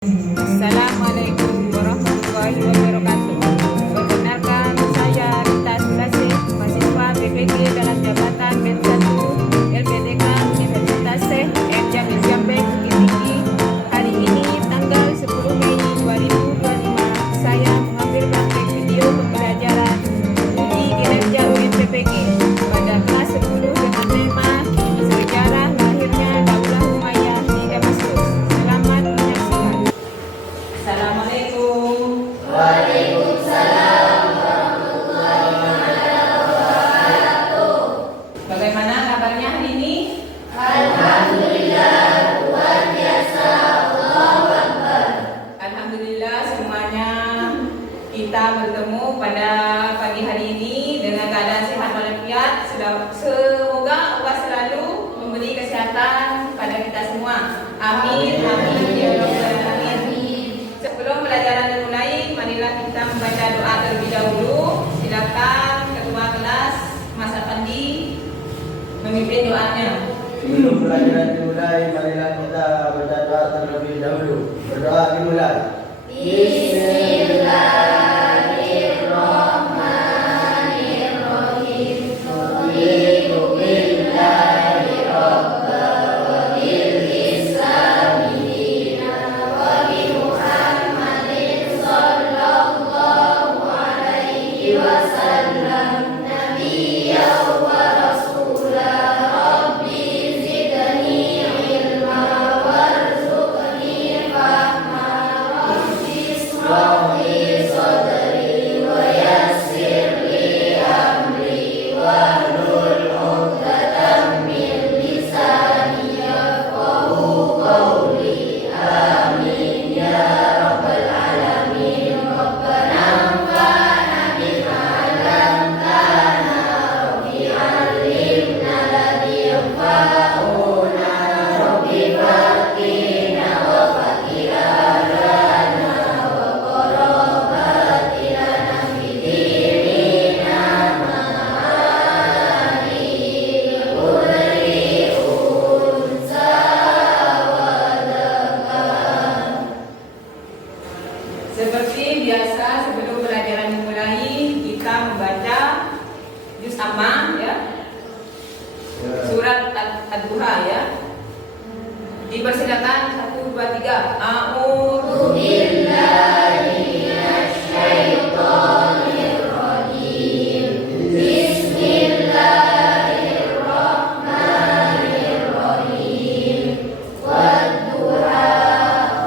Assalamualaikum warahmatullahi wabarakatuh. Perkenalkan, saya Rita Sulasih, mahasiswa PPG dalam jabatan BEM 1 LPDK Universitas Syekh M. Jamil Jambe Bukit Tinggi. Hari ini tanggal 10 Mei 2025, saya mengambil praktek video pembelajaran uji kinerja UIN PPG pada kelas 10 dengan tema sejarah lahirnya Daulah Umayyah di Damaskus. Selamat menyaksikan. Assalamualaikum. Waalaikumsalam warahmatullahi wabarakatuh. Bagaimana kabarnya hari ini? Alhamdulillah, luar biasa. Allahu Akbar. Alhamdulillah semuanya kita bertemu pada pagi hari ini dengan keadaan sehat walafiat. Semoga Allah selalu memberi kesehatan pada kita semua. Amin, amin, ya Rabbal alamin. Sebelum pelajaran dimulai, marilah kita membaca doa terlebih dahulu. Silakan ketua kelas Mas Afandi memimpin doanya. Sebelum pelajaran dimulai, marilah kita berdoa terlebih dahulu. Berdoa dimulai. Bismillahirrahmanirrahim. Raditu billahi rabban wa bil islami dinan wa bi Muhammadin sallallahu alaihi wasallam nabiyyan wa rasulah. Rabbi zidni ilma warzuqni fahma. Rabbi ishrah li sadri wa yassir li amri wahlul 'uqdatam min lisani yafqahu qawli. Amin ya rabbal alamin. Rabbana anfa'na bima 'allamtana Rabbi 'allimna alladhi yanfa'una Rabbi faqihna wa faqih ahlana wa qarabati lana fi dinina ma'ani kulli unsa wa dhakan. Seperti biasa, sebelum pelajaran dimulai, kita membaca juz amma ya. Surat Ad-Duha ya. Dipersilakan 1 2 3. A'udzu Billahi minasyaitonir rajim. Bismillahirrahmanirrahim. Wadduha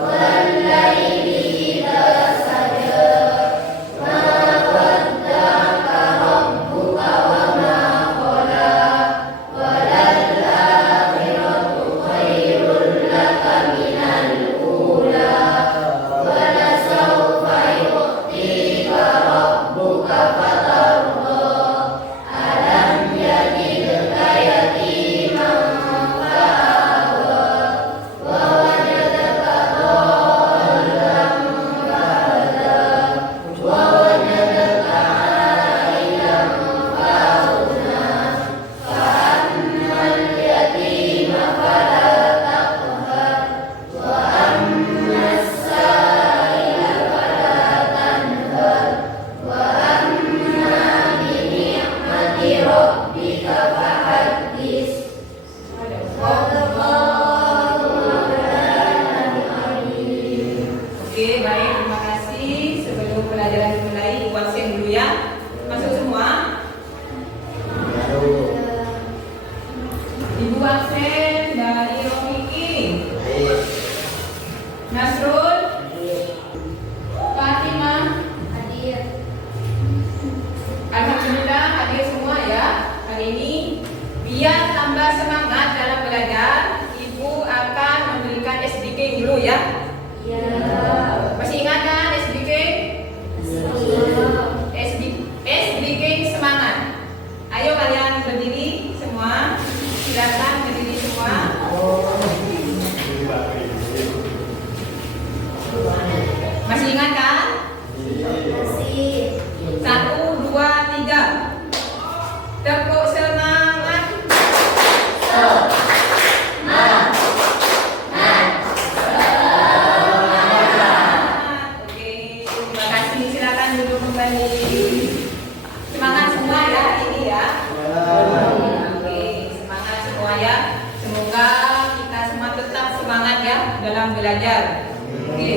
wal laili idza saja. Ma wadda'aka rabbuka wa ma qala. Walal akhiratu khairul laka minal ula. Walasawfa yu'tika rabbuka fatarda. Alam yajidka yatiman fa'awa. Wa wajadaka dhallan fahada. Wa wajadaka 'ailan fa'agna. Fa'ammal yatima fala taqhar. Wa ammas sa'ila fala tanhar. Wa amma bi ni'mati rabbika fahaddits. Wallahu a'lam. Oke, baik, terima kasih. Sebelum pelajaran dimulai, ibu absen dulu ya. Masuk semua? Ibu absen dari Romiki, Nasrul, Fatimah, Hadir. Alhamdulillah hadir semua ya. Hari ini biar tambah semangat dalam belajar, ibu akan memberikan SDK dulu ya. Masih ingat kan SDK? SDK semangat. Ayo kalian berdiri semua. Silakan berdiri semua. Masih ingat kan? Masih. 1 2 3. Tepuk semangat. Semangat. Oke.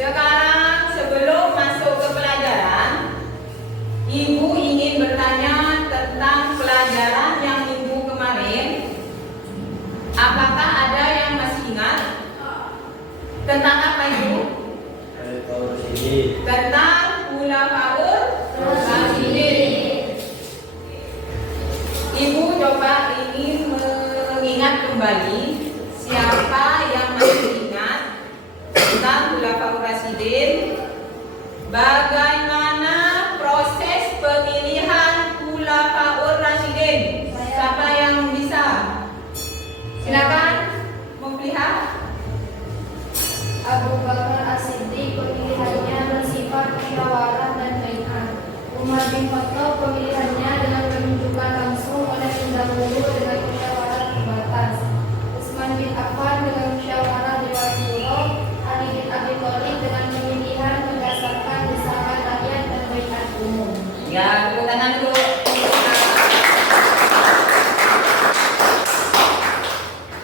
Sekarang sebelum masuk ke pelajaran, Ibu ingin bertanya tentang pelajaran yang minggu kemarin. Apakah ada yang masih ingat? Tentang apa Ibu? Tentang Khulafaur Rasyidin. Ibu coba ingin mengingat kembali siapa yang masih ingat tentang Khulafaur Rasyidin. Bagaimana proses pemilihan Khulafaur Rasyidin? Siapa yang bisa? Silakan memperlihat. Abu Bakar As-Siddiq pemilihannya bersifat musyawarah dan bai'ah. Umar bin Khattab pemilihannya dengan penunjukan langsung oleh pendahulu dengan musyawarah terbatas. Utsman bin Affan dengan musyawarah dewan syuro. Ali bin Abi Thalib dengan pemilihan berdasarkan desakan rakyat dan bai'ah umum. Ya, tepuk tangan dulu.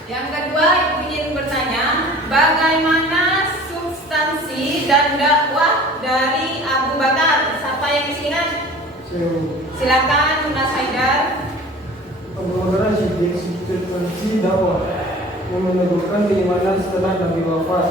Yang kedua, Ibu ingin bertanya, bagaimana substansi dan dakwah dari Abu Bakar? Siapa yang masih ingat? Silakan Mas Haidar. Abu Bakar Siddiq substansi dakwah meneguhkan keimanan setelah Nabi wafat,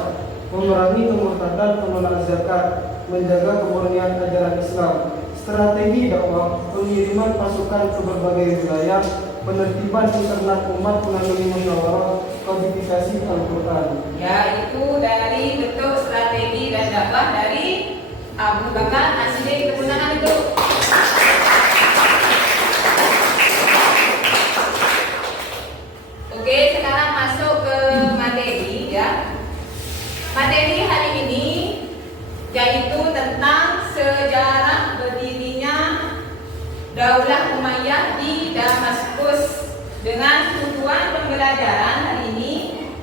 memerangi kemurtadan, menolak zakat, menjaga kemurnian ajaran Islam. Strategi dakwah, pengiriman pasukan ke berbagai wilayah, penertiban internal umat melalui musyawarah, kodifikasi Al-Quran. Ya, itu dari bentuk strategi dan dakwah dari Abu Bakar As-Siddiq. Tepuk tangan itu. Oke, sekarang masuk ke materi ya. Materi hari ini yaitu tentang sejarah berdirinya Daulah Umayyah di Damaskus. Dengan tujuan pembelajaran hari ini,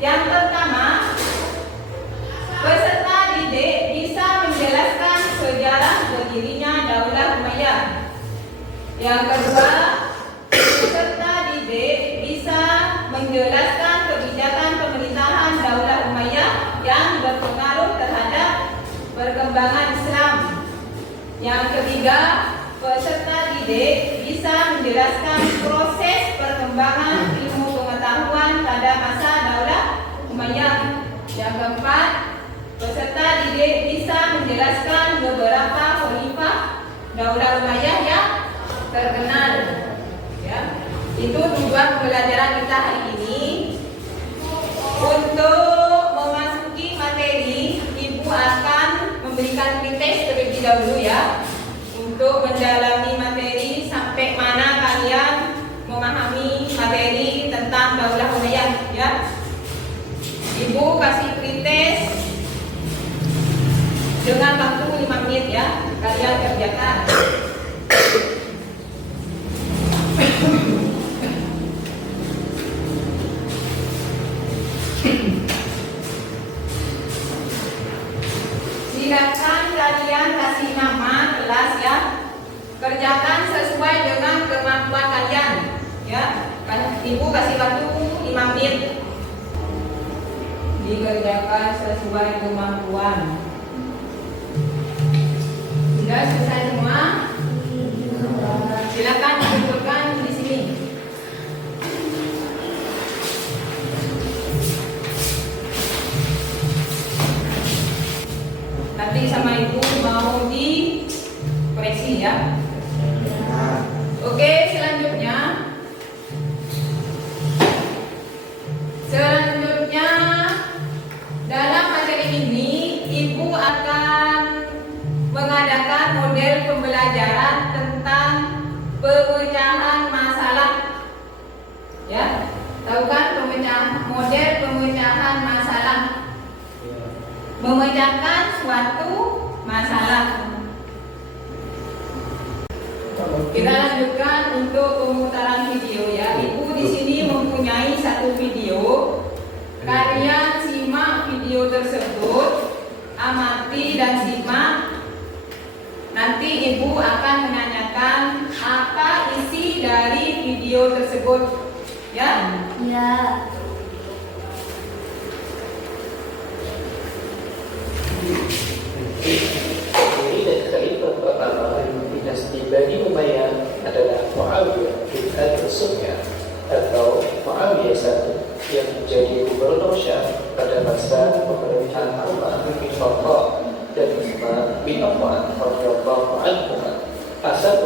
yang pertama, peserta didik bisa menjelaskan sejarah berdirinya Daulah Umayyah. Yang kedua, peserta didik bisa menjelaskan kebijakan pemerintahan Daulah Umayyah yang berpengaruh terhadap perkembangan Islam. Yang ketiga, peserta didik bisa menjelaskan proses perkembangan ilmu pengetahuan pada masa Daulah Umayyah. Yang keempat, peserta didik bisa menjelaskan beberapa khalifah Daulah Umayyah yang terkenal. Ya, itu tujuan pembelajaran kita hari ini. Untuk memasuki materi, Ibu akan memberikan pretest terlebih dahulu ya, untuk mendalami materi sampai mana kalian memahami materi tentang Daulah Umayyah ya. Ibu kasih pretest dengan waktu 5 menit ya, kalian kerjakan. Silakan kalian kasih nama kelas ya. Kerjakan sesuai dengan kemampuan kalian ya. Kan Ibu kasih waktu 5 menit. Dikerjakan sesuai kemampuan. Sudah selesai semua? Silakan dikumpulkan di sini. Nanti sama Ibu mau dikoreksi ya. Oke, selanjutnya dalam materi ini Ibu akan mengadakan model pembelajaran tentang pemecahan masalah. Ya, tahu kan model pemecahan masalah? Memecahkan suatu masalah. Kita lanjutkan untuk pemutaran video ya. Ibu di sini mempunyai satu video. Kalian simak video tersebut, amati dan simak. Nanti Ibu akan menanyakan apa isi dari video tersebut. Ya? Ya.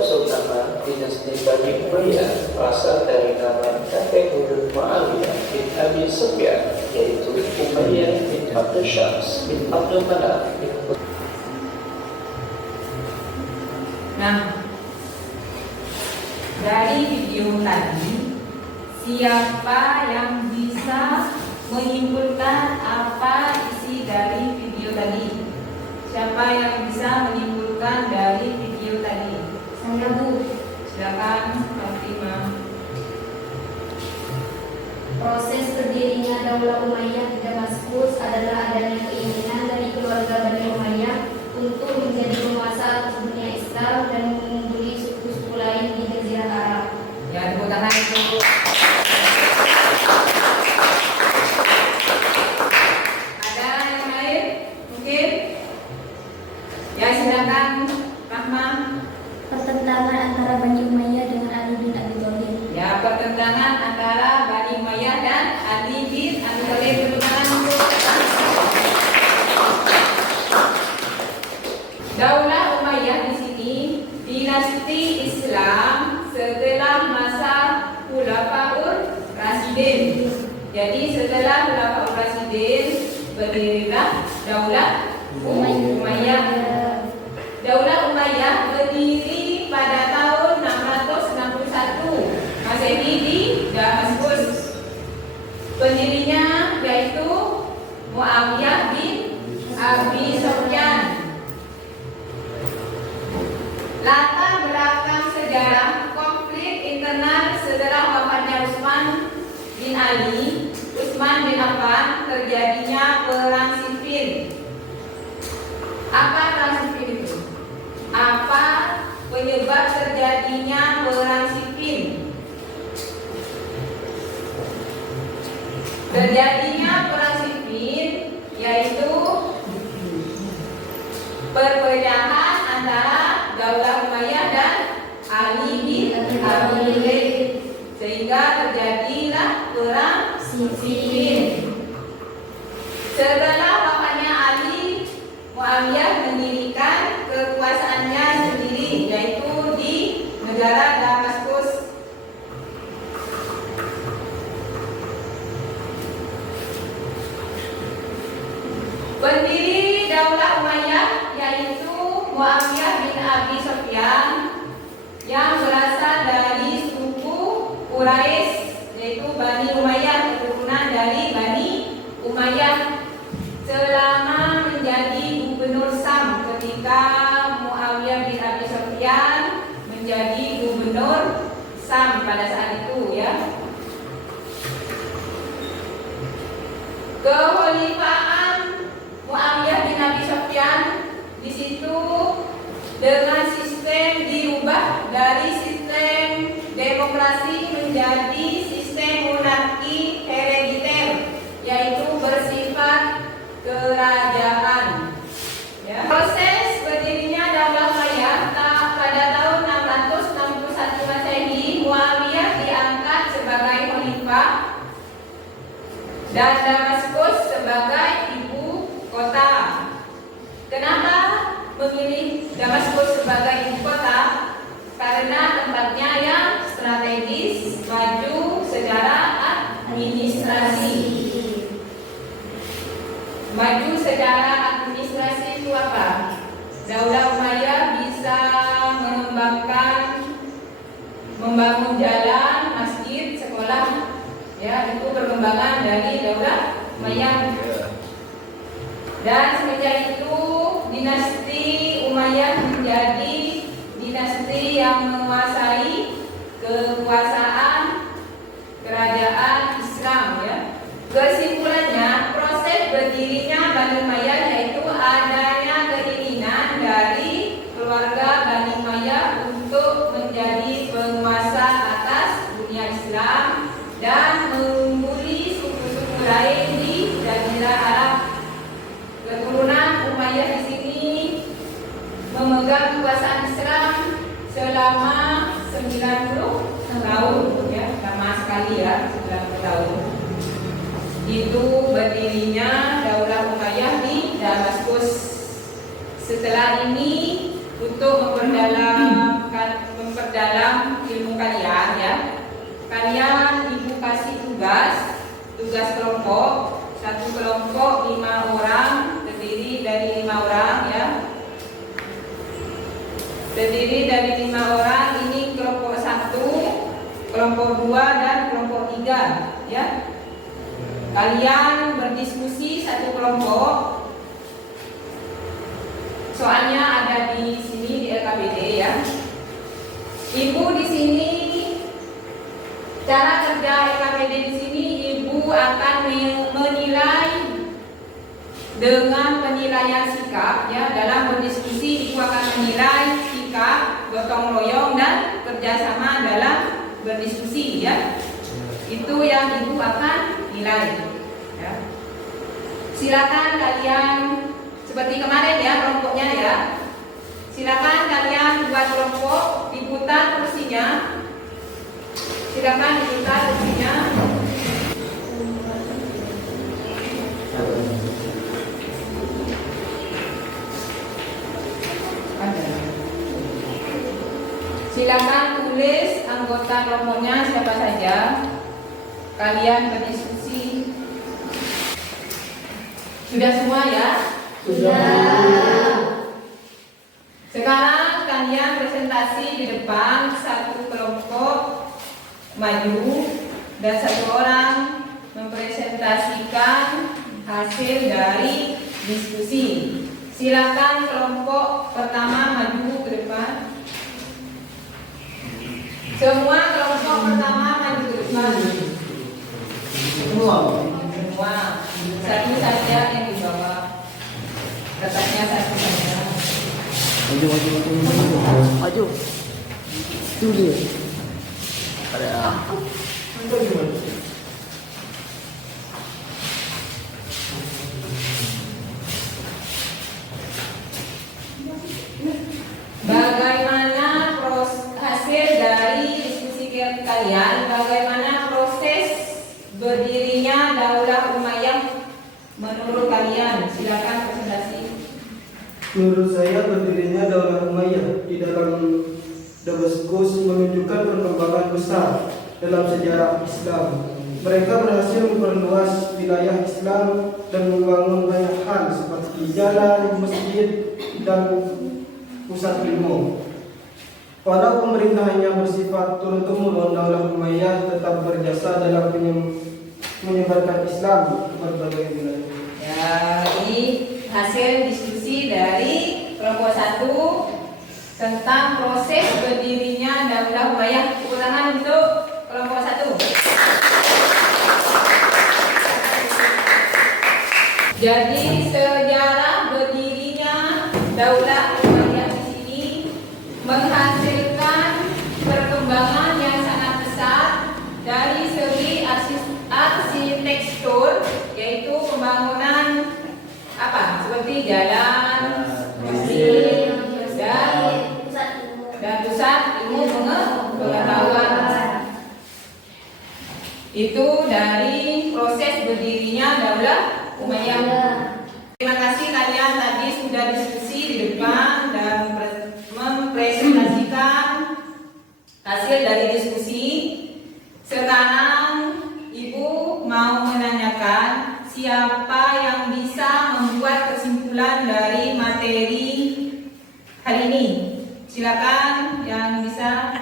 seutama dinasti Bani Umayyah berasal dari nama kakek buyut Muawiyah bin Abi Sufyan, yaitu Umayyah bin Abdul Syams bin Abdul Manaf bin Nah, dari video tadi, siapa yang bisa menyimpulkan apa isi dari video tadi? Siapa yang bisa menyimpulkan dari video tadi? Saya, Bu. Silakan, Fatimah. Proses berdirinya Daulah Umayyah di Damaskus adalah adanya keinginan dari keluarga Bani Umayyah untuk menjadi penguasa atas dunia Islam dan mengungguli suku-suku lain di Jazirah Arab. Ya, tepuk tangan itu. Ada yang lain? Mungkin? Ya, silakan, Rahma. Pertentangan antara Bani Umayyah dengan Ali bin Abi Thalib. Ya, pertentangan antara Bani Umayyah dan Ali bin Abi Thalib. Tepuk tangan untuk Daulah Umayyah di sini dinasti Islam setelah masa Khulafaur Rasyidin. Jadi setelah Khulafaur Rasyidin berdirilah Daulah Umayyah. Daulah Umayyah berdiri pada tahun 661 Masehi di Damaskus. Pendirinya yaitu Muawiyah bin Abi Sufyan. Latar belakang sejarah konflik internal setelah wafatnya Utsman bin Ali, Utsman bin Affan, terjadinya perang sipil. Apa perang sipil itu? Apa penyebab terjadinya perang sipil? Terjadinya perang sipil yaitu perpecahan antara Daulah Umayyah dan Ali bin Abi Thalib, sehingga terjadilah perang sipil. Setelah wafatnya Ali, Muawiyah mendirikan kekuasaannya sendiri, yaitu di negara Damaskus. Pendiri Daulah Umayyah yaitu Muawiyah bin Abi Sufyan yang berasal dari suku Quraisy, yaitu Bani Umayyah, keturunan dari Bani Umayyah. Selama menjadi gubernur Sam ketika Muawiyah bin Abi Sufyan menjadi gubernur Sam pada saat itu, ya. Kekhalifahan Muawiyah bin Abi Sufyan di situ dengan sistem dirubah dari sistem demokrasi menjadi sistem monarki herediter, yaitu bersifat kerajaan. Ya. Proses berdirinya Daulah Umayyah pada tahun 661 Masehi, Muawiyah diangkat sebagai khalifah dan Damaskus sebagai ibu kota. Kenapa memilih Damaskus sebagai ibu kota? Karena tempatnya yang strategis, maju secara administrasi. Maju secara administrasi itu apa? Daulah Umayyah bisa membangun jalan, masjid, sekolah. Ya, itu perkembangan dari Daulah Umayyah. Dan semenjak itu dinasti Umayyah menjadi dinasti yang menguasai kekuasaan kerajaan Islam, ya. Kesimpulannya, proses berdirinya Bani Umayyah yaitu adanya keinginan dari keluarga Bani Umayyah untuk menjadi penguasa atas dunia Islam dan mengungguli suku-suku lain di Jazirah Arab. Keturunan Umayyah di sini memegang kekuasaan Islam selama 90 tahun, ya, lama sekali, ya, 90 tahun. Itu berdirinya Daulah Umayyah di Damaskus. Setelah ini, untuk memperdalamkan dalam ilmu kalian ya. Kalian ibu kasih tugas kelompok. Satu kelompok 5 orang, terdiri dari 5 orang ya. Terdiri dari 5 orang, ini kelompok 1, kelompok 2 dan kelompok 3 ya. Kalian berdiskusi satu kelompok. Soalnya ada di sini di LKPD ya. Ibu di sini, cara kerja LKPD di sini, ibu akan menilai dengan penilaian sikap ya. Dalam berdiskusi ibu akan menilai sikap, gotong royong dan kerjasama dalam berdiskusi ya. Itu yang ibu akan nilai ya. Silakan kalian seperti kemarin ya kelompoknya ya. Silakan kalian buat kelompok, diputar kursinya. Silakan diputar kursinya. Silakan tulis anggota kelompoknya siapa saja. Kalian berdiskusi. Sudah semua ya? Sudah. Sekarang kalian presentasi di depan, satu kelompok maju dan satu orang mempresentasikan hasil dari diskusi. Silakan kelompok pertama maju ke depan. Semua kelompok pertama maju ke depan. Semua. Satu saja yang dibawa. Tetapnya satu saja. Maju. Itu dia. Ada. Bagaimana hasil dari diskusi kalian? Bagaimana proses berdirinya Daulah Umayyah menurut kalian? Silakan presentasi. Menurut saya berdirinya Daulah Umayyah di dalam Damaskus menunjukkan perkembangan besar dalam sejarah Islam. Mereka berhasil memperluas wilayah Islam dan membangun banyak hal seperti jalan, masjid, dan pusat ilmu. Walau pemerintahannya bersifat turun-temurun, Daulah Umayyah tetap berjasa dalam menyebarkan Islam ke berbagai wilayah. Ya, ini hasil diskusi dari kelompok 1 tentang proses berdirinya Daulah Umayyah. Tepuk tangan untuk kelompok 1. Jadi sejarah berdirinya Daulah Umayyah di sini menghasilkan perkembangan yang sangat besar dari segi arsitektur, yaitu pembangunan seperti jalan, masjid, dan pusat ilmu pengetahuan. Itu dari proses berdirinya Daulah Umayyah. Terima kasih kalian tadi sudah diskusi di depan dan mempresentasikan hasil dari diskusi. Sekarang Ibu mau menanyakan siapa yang bisa membuat kesimpulan dari materi hari ini. Silakan yang bisa.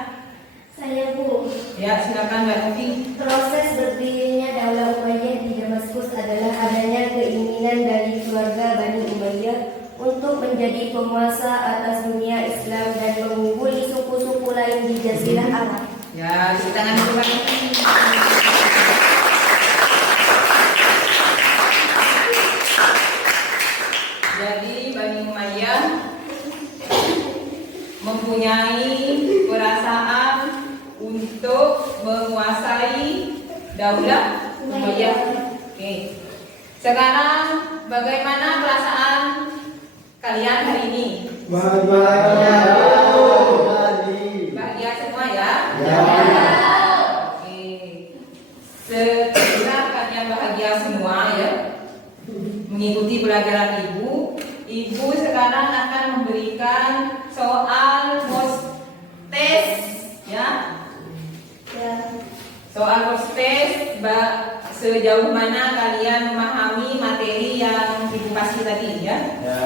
Saya, Bu. Ya, silakan Mbak Tuti. Proses berdirinya Daulah Umayyah di Damaskus adalah adanya keinginan dari keluarga Bani Umayyah untuk menjadi penguasa atas dunia Islam dan mengungguli suku-suku lain di Jazirah Arab. Ya, isi tangan dulu Mbak Tuti. Jadi Bani Umayyah mempunyai perasaan untuk menguasai Daulah Umayyah. Oke. Sekarang bagaimana perasaan kalian hari ini? Bahagia semua ya? Ya. Oke. Setelah kalian bahagia semua ya, mengikuti pelajaran Ibu sekarang akan memberikan soal tes Soal proses, sejauh mana kalian memahami materi yang Ibu kasih tadi ya? Ya.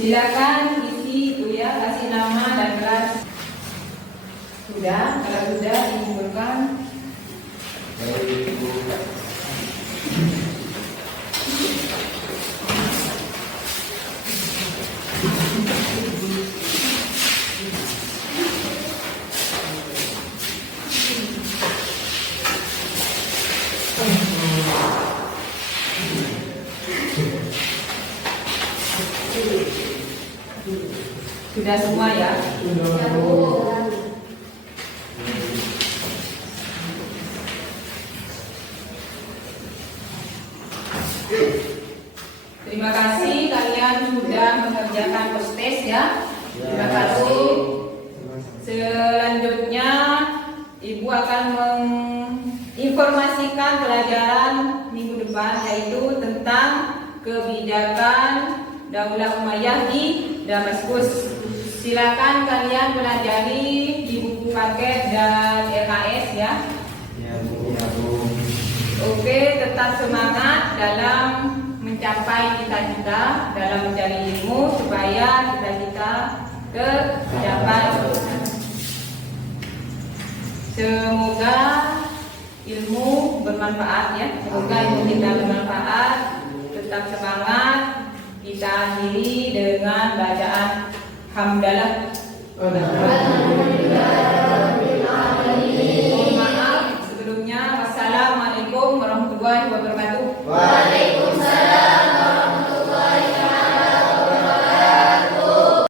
Silakan isi itu ya, kasih nama dan kelas. Sudah, kalau sudah dikumpulkan. Baik, Ibu. Sudah semua ya? Ya, Bu. Terima kasih kalian sudah mengerjakan proses ya. Terima kasih. Selanjutnya Ibu akan menginformasikan pelajaran minggu depan, yaitu tentang kebijakan Daulah Umayyah di Damaskus. Silakan kalian pelajari di buku paket dan LKS ya. Ya, Bu. Ya, Bu. Oke, tetap semangat dalam mencapai cita-cita, dalam mencari ilmu supaya cita-cita tercapai. Semoga ilmu bermanfaat ya. Semoga ilmu kita bermanfaat. Tetap semangat. Kita akhiri dengan bacaan hamdalah. Ada.